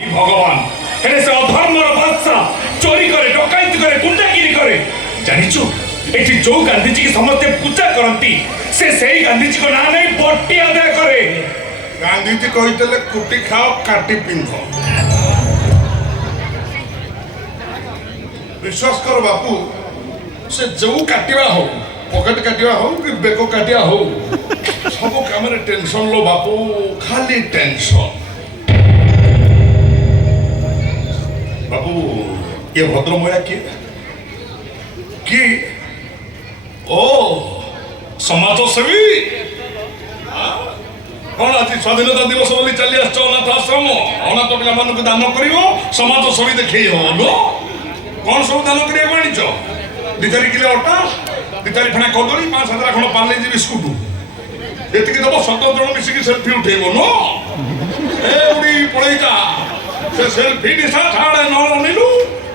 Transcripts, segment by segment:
ভগবান হেলে সে অধর্মর বাদশা চোরি করে ডকাইতি করে গুন্ডাগিরি করে জানিଛୁ এটি जो गांधीजी की समस्ते पूजा करती से सही गांधीजी को ना नहीं बट्टी आदाय करे गांधीजी कहते कुटी खाओ काटी पिंध विश्वास कर बापू से जो काटिवा हो पॉकेट काटिवा हो कि बेको काटिया हो सब काम रे टेंशन लो बापू खाली टेंशन बापू ये भद्रमया की ओ समाजसेवी कौन आज स्वाधीनता दिवस बोली चली आस अनाथ आश्रम अनाथ पिला मानक दान कर समाजसेवी देखी हो कौन सब दान कर दी चार किलो अटा दी चार फेणा कदली 5,000 खंड पार्लेजी बिस्कुट ये दब 17 जन मिसिक सेल्फी उठेब नो उड़ी पड़ेगा से सेल्फी निशा छाड़े न अनिलु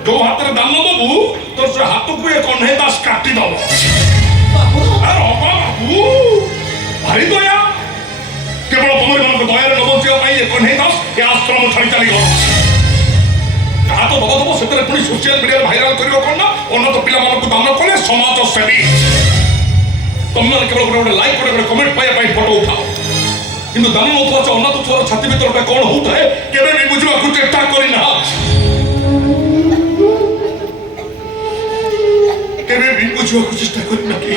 जो हाथ में दान दबू तो से हाथ को ये कन्हे दास काटी दब भारी दया केवल तुम मन दयार नबचिया ये कन्हे दास ये आश्रम छाड़ी चली गल कहा तो दब दब से पुणी सोशल मीडिया भाइराल कर अनाथ पिला दान कले समाज सेवी तुम केवल गोटे लाइक गोटे कमेंट पाइबा फोटो उठाओ किंतु दान नौथा अनाथ छुआर छाती भर कौन होता है केवे भी बुझा चेष्टा करना केवे भी बुझा चेष्टा करना कि